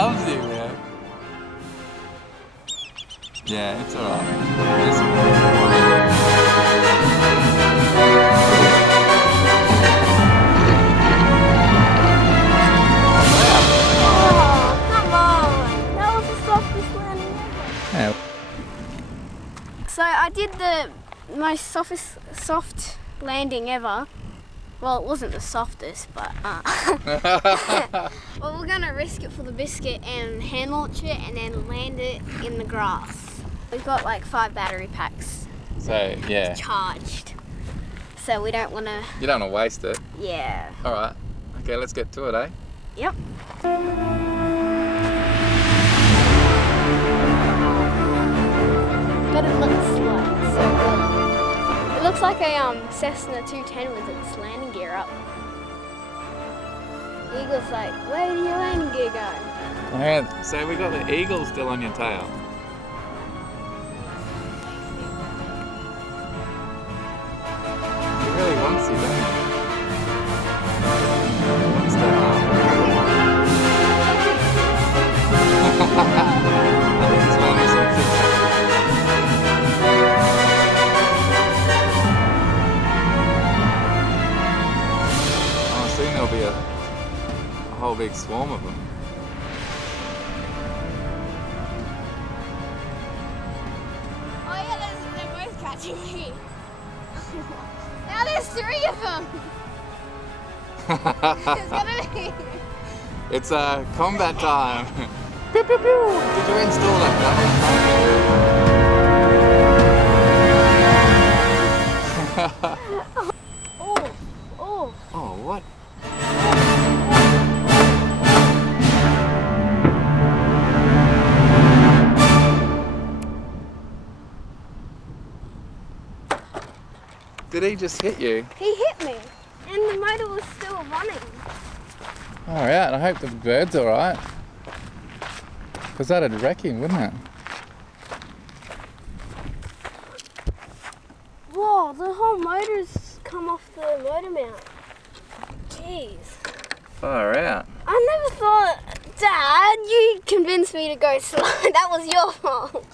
loves you, man. Yeah, it's alright. Oh, come on. That was the softest landing ever. Yeah. So I did the most soft landing ever. Well, it wasn't the softest, but well, we're gonna risk it for the biscuit and hand launch it and then land it in the grass. We've got like 5 battery packs So, yeah. charged, so we don't want to. You don't want to waste it. Yeah. Alright. Okay, let's get to it, eh? Yep. But it looks like so good. It looks like a Cessna 210 with its landing gear up. The Eagle's like, where did your landing gear go? Alright, so we got the eagle still on your tail. He really wants you, doesn't he? He wants to, I think he's learning some soon there'll be a whole big swarm of them. Oh yeah, they're both catching me. Now there's 3 of them. It's gonna be... It's combat time. Pew, pew, pew. Did you install that gun? Oh. Oh, what? Did he just hit you? He hit me, and the motor was still running. Alright, I hope the bird's alright. Because that'd wreck him, wouldn't it? Whoa, the whole motor's come off the motor mount. Jeez. Far out. I never thought, Dad, you convinced me to go slow. That was your fault.